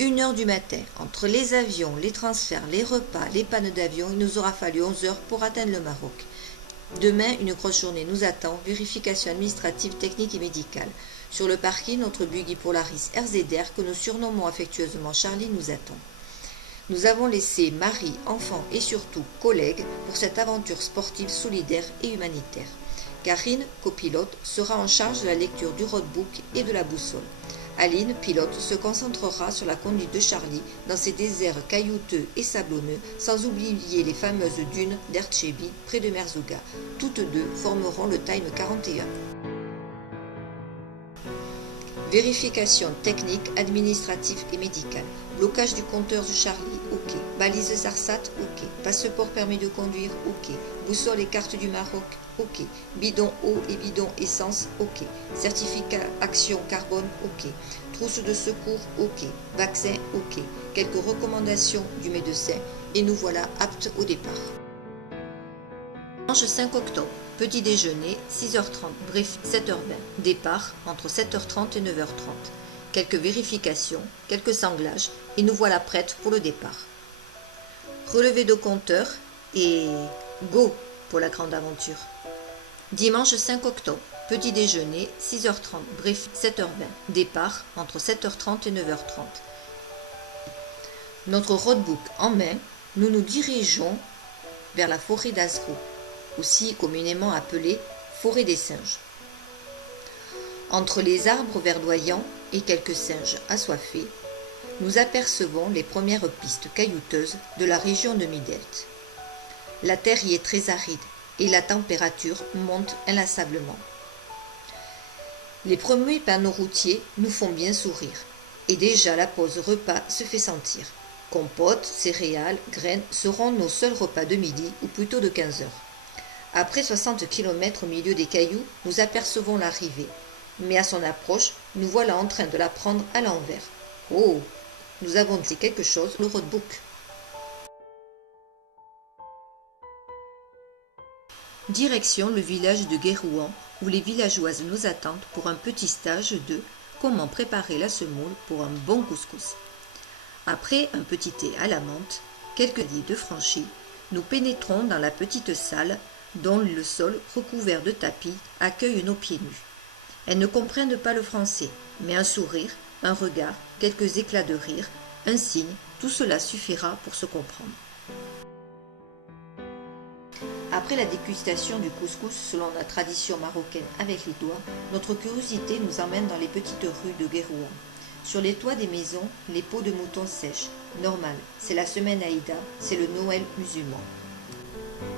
1 heure du matin. Entre les avions, les transferts, les repas, les pannes d'avion, il nous aura fallu 11 heures pour atteindre le Maroc. Demain, une grosse journée nous attend, vérification administrative, technique et médicale. Sur le parking, notre buggy Polaris RZR, que nous surnommons affectueusement Charlie, nous attend. Nous avons laissé mari, enfants et surtout collègues pour cette aventure sportive, solidaire et humanitaire. Karine, copilote, sera en charge de la lecture du roadbook et de la boussole. Aline, pilote, se concentrera sur la conduite de Charlie dans ces déserts caillouteux et sablonneux, sans oublier les fameuses dunes d'Erchebi, près de Merzouga. Toutes deux formeront le Time 41. Vérification technique, administrative et médicale. Blocage du compteur de Charlie, ok. Balise SARSAT, ok. Passeport permis de conduire, ok. Boussole et carte du Maroc, ok. Bidon eau et bidon essence, ok. Certificat action carbone, ok. Trousse de secours, ok. Vaccin, ok. Quelques recommandations du médecin et nous voilà aptes au départ. Dimanche 5 octobre. Petit déjeuner, 6h30, brief 7h20. Départ entre 7h30 et 9h30. Quelques vérifications, quelques sanglages et nous voilà prêtes pour le départ. Relevé de compteur et go pour la grande aventure. Dimanche 5 octobre. Petit déjeuner, 6h30, brief 7h20. Départ entre 7h30 et 9h30. Notre roadbook en main, nous nous dirigeons vers la forêt d'Azrou, aussi communément appelée forêt des singes. Entre les arbres verdoyants et quelques singes assoiffés, nous apercevons les premières pistes caillouteuses de la région de Midelt. La terre y est très aride et la température monte inlassablement. Les premiers panneaux routiers nous font bien sourire et déjà la pause repas se fait sentir. Compotes, céréales, graines seront nos seuls repas de midi ou plutôt de 15 heures. Après 60 km au milieu des cailloux, nous apercevons l'arrivée. Mais à son approche, nous voilà en train de la prendre à l'envers. Oh, nous avons dit quelque chose, le roadbook. Direction le village de Guérouan, où les villageoises nous attendent pour un petit stage de comment préparer la semoule pour un bon couscous. Après un petit thé à la menthe, quelques lits de franchis, nous pénétrons dans la petite salle dont le sol recouvert de tapis accueille nos pieds nus. Elles ne comprennent pas le français, mais un sourire, un regard, quelques éclats de rire, un signe, tout cela suffira pour se comprendre. Après la dégustation du couscous selon la tradition marocaine avec les doigts, notre curiosité nous emmène dans les petites rues de Guérouan. Sur les toits des maisons, les peaux de mouton sèchent. Normal, c'est la semaine Aïda, c'est le Noël musulman.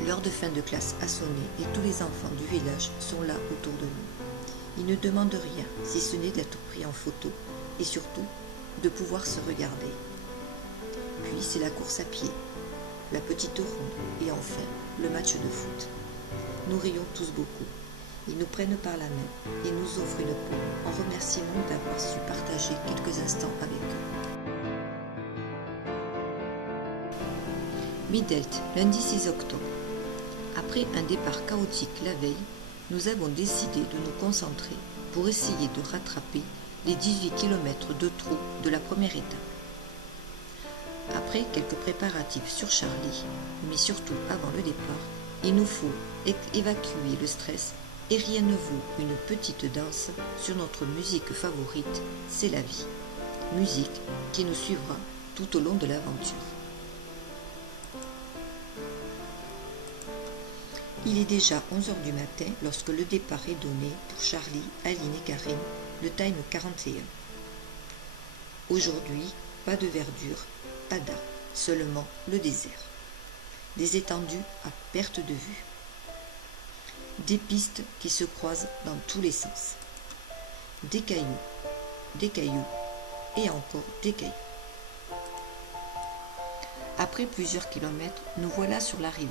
L'heure de fin de classe a sonné et tous les enfants du village sont là autour de nous. Ils ne demandent rien, si ce n'est d'être pris en photo et surtout de pouvoir se regarder. Puis c'est la course à pied, la petite ronde et enfin le match de foot. Nous rions tous beaucoup. Ils nous prennent par la main et nous offrent une peau en remerciement d'avoir su partager quelques instants avec eux. Midelt, lundi 6 octobre. Après un départ chaotique la veille, nous avons décidé de nous concentrer pour essayer de rattraper les 18 km de trop de la première étape. Après quelques préparatifs sur Charlie, mais surtout avant le départ, il nous faut évacuer le stress et rien ne vaut une petite danse sur notre musique favorite, c'est la vie. Musique qui nous suivra tout au long de l'aventure. Il est déjà 11h du matin lorsque le départ est donné pour Charlie, Aline et Karine, le Time 41. Aujourd'hui, pas de verdure, pas d'arbres, seulement le désert. Des étendues à perte de vue. Des pistes qui se croisent dans tous les sens. Des cailloux et encore des cailloux. Après plusieurs kilomètres, nous voilà sur l'arrivée.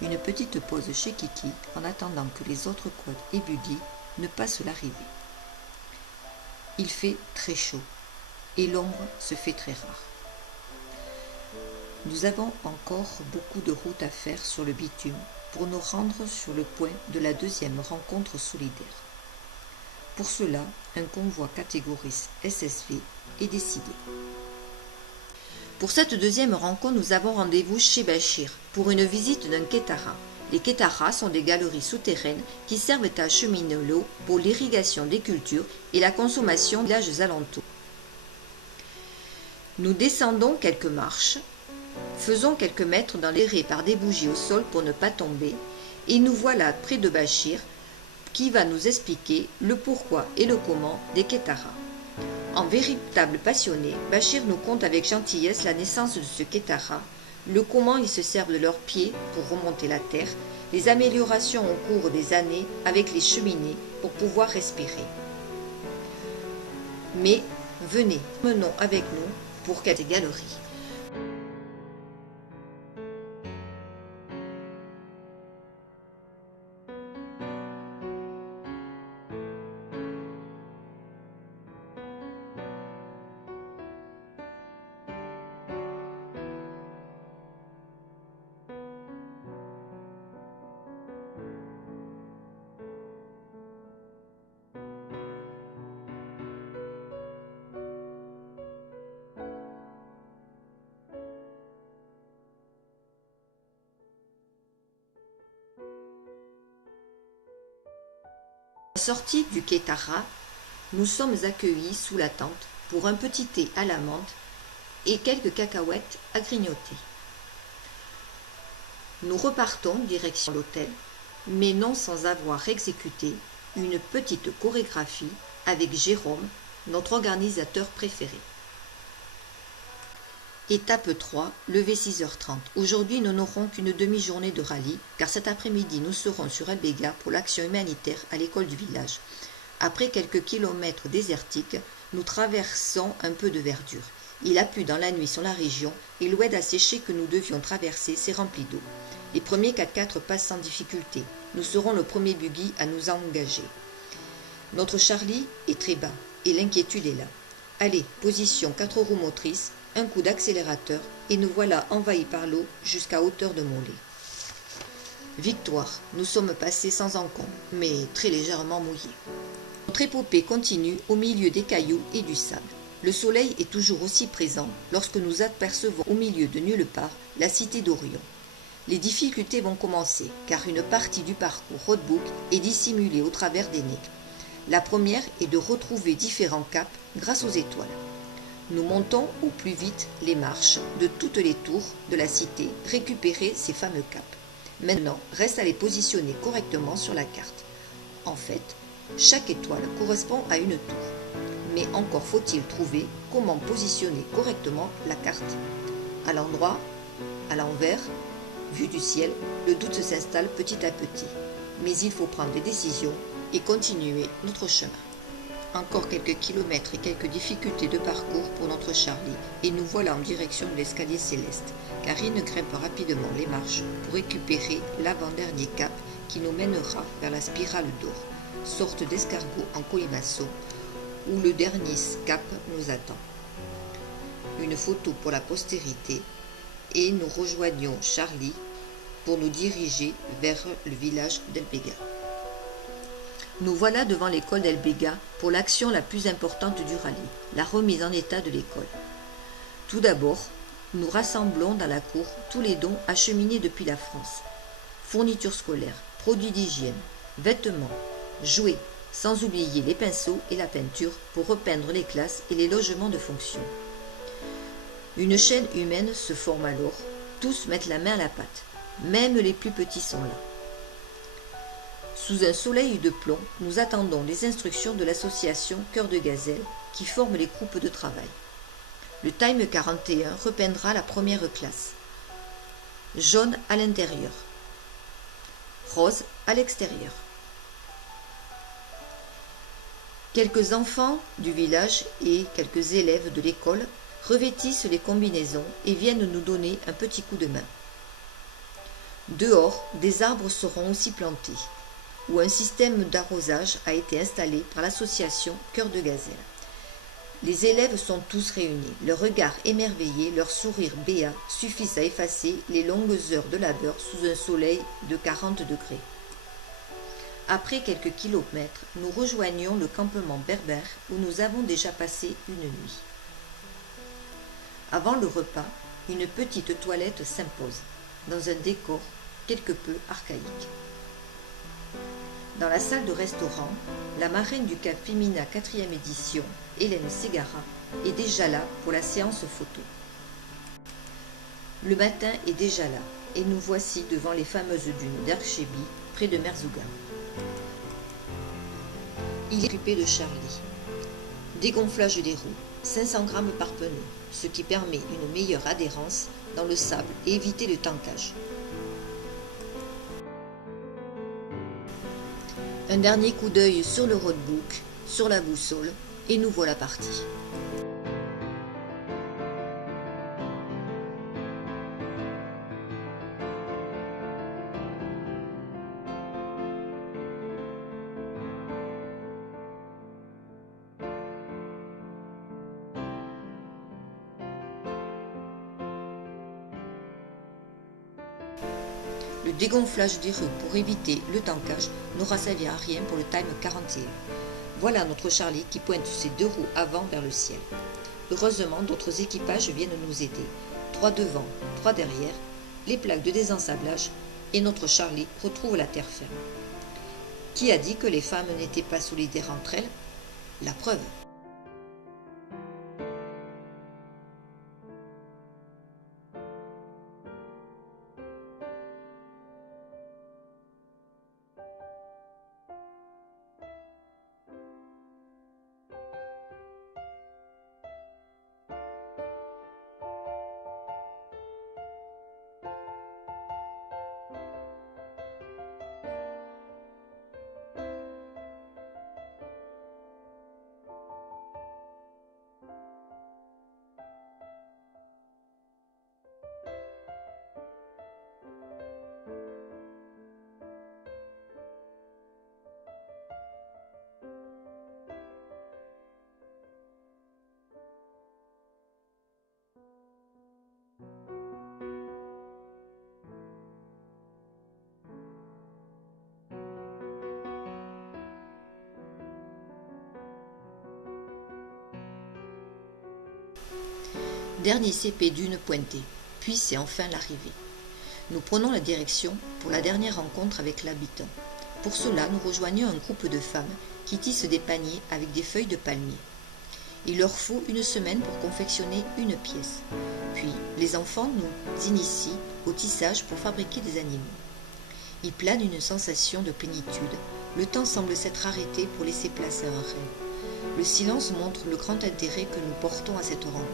Une petite pause chez Kiki en attendant que les autres quads et buggy ne passent l'arrivée. Il fait très chaud et l'ombre se fait très rare. Nous avons encore beaucoup de route à faire sur le bitume pour nous rendre sur le point de la deuxième rencontre solidaire. Pour cela, un convoi catégorie SSV est décidé. Pour cette deuxième rencontre, nous avons rendez-vous chez Bachir pour une visite d'un ketara. Les ketaras sont des galeries souterraines qui servent à acheminer l'eau pour l'irrigation des cultures et la consommation des villages alentours. Nous descendons quelques marches, faisons quelques mètres dans l'aéré par des bougies au sol pour ne pas tomber, et nous voilà près de Bachir qui va nous expliquer le pourquoi et le comment des ketaras. En véritable passionné, Bachir nous conte avec gentillesse la naissance de ce ketara, le comment ils se servent de leurs pieds pour remonter la terre, les améliorations au cours des années avec les cheminées pour pouvoir respirer. Mais venez, menons avec nous pour quelques galeries. À la sortie du ketara, nous sommes accueillis sous la tente pour un petit thé à la menthe et quelques cacahuètes à grignoter. Nous repartons direction l'hôtel, mais non sans avoir exécuté une petite chorégraphie avec Jérôme, notre organisateur préféré. Étape 3, lever 6h30. Aujourd'hui, nous n'aurons qu'une demi-journée de rallye, car cet après-midi, nous serons sur El Bega pour l'action humanitaire à l'école du village. Après quelques kilomètres désertiques, nous traversons un peu de verdure. Il a plu dans la nuit sur la région et l'oued asséché que nous devions traverser s'est rempli d'eau. Les premiers 4x4 passent sans difficulté. Nous serons le premier buggy à nous engager. Notre Charlie est très bas et l'inquiétude est là. Allez, position 4 roues motrices, un coup d'accélérateur et nous voilà envahis par l'eau jusqu'à hauteur de mollet. Victoire, nous sommes passés sans encombre, mais très légèrement mouillés. Notre épopée continue au milieu des cailloux et du sable. Le soleil est toujours aussi présent lorsque nous apercevons au milieu de nulle part la cité d'Orion. Les difficultés vont commencer car une partie du parcours roadbook est dissimulée au travers d'énigmes. La première est de retrouver différents caps grâce aux étoiles. Nous montons au plus vite les marches de toutes les tours de la cité, récupérer ces fameux caps. Maintenant, reste à les positionner correctement sur la carte. En fait, chaque étoile correspond à une tour. Mais encore faut-il trouver comment positionner correctement la carte. À l'endroit, à l'envers, vue du ciel, le doute s'installe petit à petit. Mais il faut prendre des décisions et continuer notre chemin. Encore quelques kilomètres et quelques difficultés de parcours pour notre Charlie, et nous voilà en direction de l'escalier céleste, car il ne grimpe rapidement les marches pour récupérer l'avant-dernier cap qui nous mènera vers la spirale d'or, sorte d'escargot en colimaçon, où le dernier cap nous attend. Une photo pour la postérité, et nous rejoignons Charlie pour nous diriger vers le village d'El Bega. Nous voilà devant l'école d'El Bega pour l'action la plus importante du rallye, la remise en état de l'école. Tout d'abord, nous rassemblons dans la cour tous les dons acheminés depuis la France. Fournitures scolaires, produits d'hygiène, vêtements, jouets, sans oublier les pinceaux et la peinture pour repeindre les classes et les logements de fonction. Une chaîne humaine se forme alors, tous mettent la main à la pâte, même les plus petits sont là. Sous un soleil de plomb, nous attendons les instructions de l'association Cœur de Gazelle qui forme les groupes de travail. Le Time 41 repeindra la première classe. Jaune à l'intérieur. Rose à l'extérieur. Quelques enfants du village et quelques élèves de l'école revêtissent les combinaisons et viennent nous donner un petit coup de main. Dehors, des arbres seront aussi plantés, où un système d'arrosage a été installé par l'association Cœur de Gazelle. Les élèves sont tous réunis, leur regard émerveillé, leur sourire béat suffisent à effacer les longues heures de labeur sous un soleil de 40 degrés. Après quelques kilomètres, nous rejoignons le campement berbère où nous avons déjà passé une nuit. Avant le repas, une petite toilette s'impose, dans un décor quelque peu archaïque. Dans la salle de restaurant, la marraine du Cap Femina 4e édition, Hélène Ségara, est déjà là pour la séance photo. Le matin est déjà là, et nous voici devant les fameuses dunes d'Archebi, près de Merzouga. Il est occupé de Charlie. Dégonflage des roues, 500 grammes par pneu, ce qui permet une meilleure adhérence dans le sable et éviter le tankage. Un dernier coup d'œil sur le roadbook, sur la boussole, et nous voilà partis. Le dégonflage des roues pour éviter le tankage n'aura servi à rien pour le time 41. Voilà notre Charlie qui pointe ses 2 roues avant vers le ciel. Heureusement, d'autres équipages viennent nous aider. 3 devant, 3 derrière, les plaques de désensablage et notre Charlie retrouve la terre ferme. Qui a dit que les femmes n'étaient pas solidaires entre elles? La preuve. Dernier CP d'une pointée, puis c'est enfin l'arrivée. Nous prenons la direction pour la dernière rencontre avec l'habitant. Pour cela, nous rejoignons un groupe de femmes qui tissent des paniers avec des feuilles de palmier. Il leur faut 1 semaine pour confectionner une pièce. Puis, les enfants nous initient au tissage pour fabriquer des animaux. Il plane une sensation de plénitude. Le temps semble s'être arrêté pour laisser place à un rêve. Le silence montre le grand intérêt que nous portons à cette rencontre.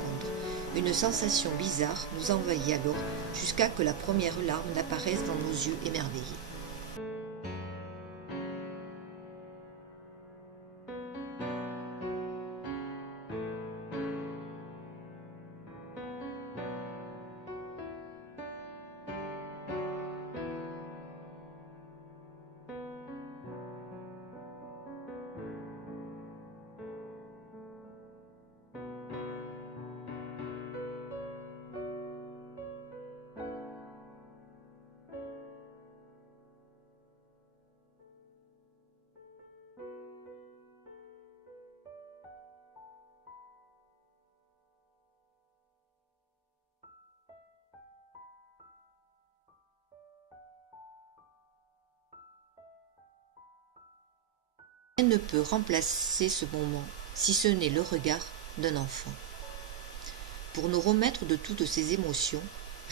Une sensation bizarre nous envahit alors jusqu'à que la première larme n'apparaisse dans nos yeux émerveillés. Rien ne peut remplacer ce moment, si ce n'est le regard d'un enfant. Pour nous remettre de toutes ces émotions,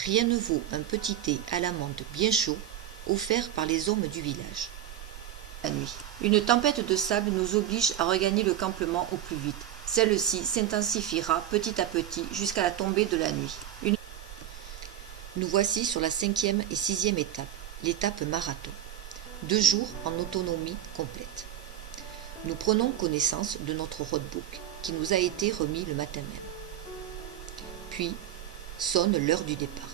rien ne vaut un petit thé à la menthe bien chaud, offert par les hommes du village. La nuit. Une tempête de sable nous oblige à regagner le campement au plus vite. Celle-ci s'intensifiera petit à petit jusqu'à la tombée de la nuit. Nous voici sur la 5e et 6e étape, l'étape marathon. 2 jours en autonomie complète. Nous prenons connaissance de notre roadbook qui nous a été remis le matin même. Puis sonne l'heure du départ.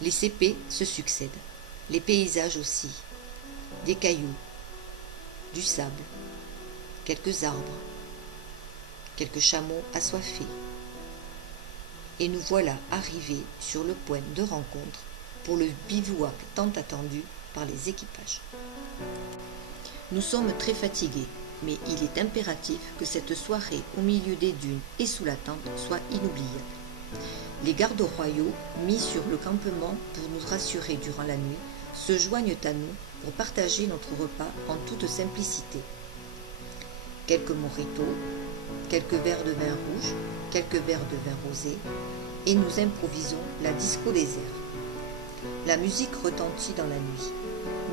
Les CP se succèdent, les paysages aussi, des cailloux, du sable, quelques arbres, quelques chameaux assoiffés. Et nous voilà arrivés sur le point de rencontre pour le bivouac tant attendu par les équipages. Nous sommes très fatigués. mais il est impératif que cette soirée au milieu des dunes et sous la tente soit inoubliable. Les gardes royaux, mis sur le campement pour nous rassurer durant la nuit, se joignent à nous pour partager notre repas en toute simplicité. Quelques mojitos, quelques verres de vin rouge, quelques verres de vin rosé, et nous improvisons la disco des airs. La musique retentit dans la nuit.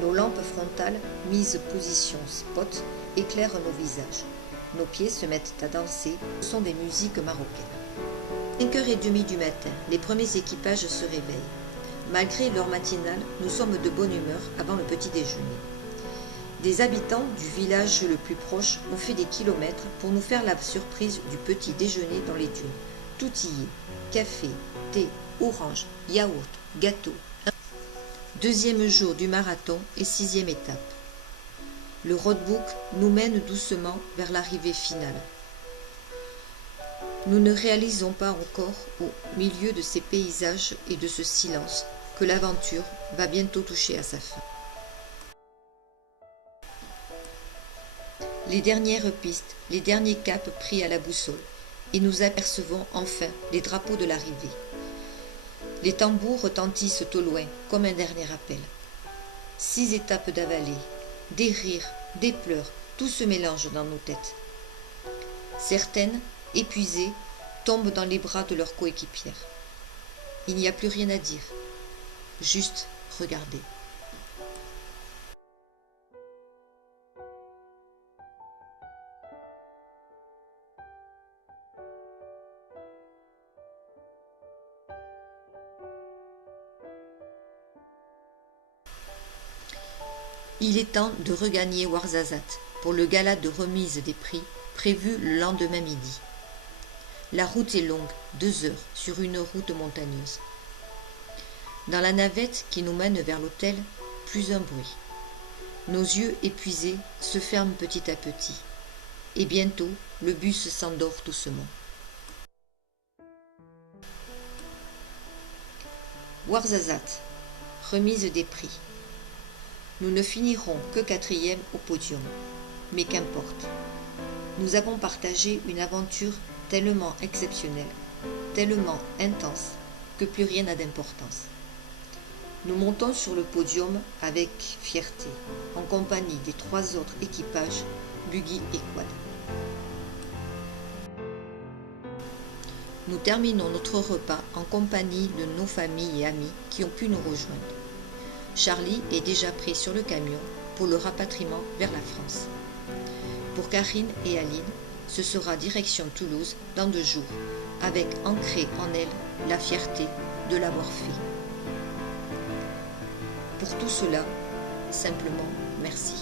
Nos lampes frontales, mises position spot, éclairent nos visages. Nos pieds se mettent à danser au son des musiques marocaines. 5h30 du matin, les premiers équipages se réveillent. Malgré l'heure matinale, nous sommes de bonne humeur avant le petit déjeuner. Des habitants du village le plus proche ont fait des kilomètres pour nous faire la surprise du petit déjeuner dans les dunes. Tout y est, café, thé, orange, yaourt, gâteau. Deuxième jour du marathon et 6e étape. Le roadbook nous mène doucement vers l'arrivée finale. Nous ne réalisons pas encore, au milieu de ces paysages et de ce silence, que l'aventure va bientôt toucher à sa fin. Les dernières pistes, les derniers caps pris à la boussole, et nous apercevons enfin les drapeaux de l'arrivée. Les tambours retentissent au loin comme un dernier appel. 6 étapes d'avalée, des rires, des pleurs, tout se mélange dans nos têtes. Certaines, épuisées, tombent dans les bras de leurs coéquipières. Il n'y a plus rien à dire, juste regarder. Il est temps de regagner Ouarzazate pour le gala de remise des prix prévu le lendemain midi. La route est longue, 2 heures, sur une route montagneuse. Dans la navette qui nous mène vers l'hôtel, plus un bruit. Nos yeux épuisés se ferment petit à petit, et bientôt le bus s'endort doucement. Ouarzazate, remise des prix. Nous ne finirons que 4e au podium, mais qu'importe. Nous avons partagé une aventure tellement exceptionnelle, tellement intense, que plus rien n'a d'importance. Nous montons sur le podium avec fierté, en compagnie des 3 autres équipages, Buggy et Quad. Nous terminons notre repas en compagnie de nos familles et amis qui ont pu nous rejoindre. Charlie est déjà prêt sur le camion pour le rapatriement vers la France. Pour Karine et Aline, ce sera direction Toulouse dans 2 jours, avec ancrée en elle la fierté de l'avoir fait. Pour tout cela, simplement merci.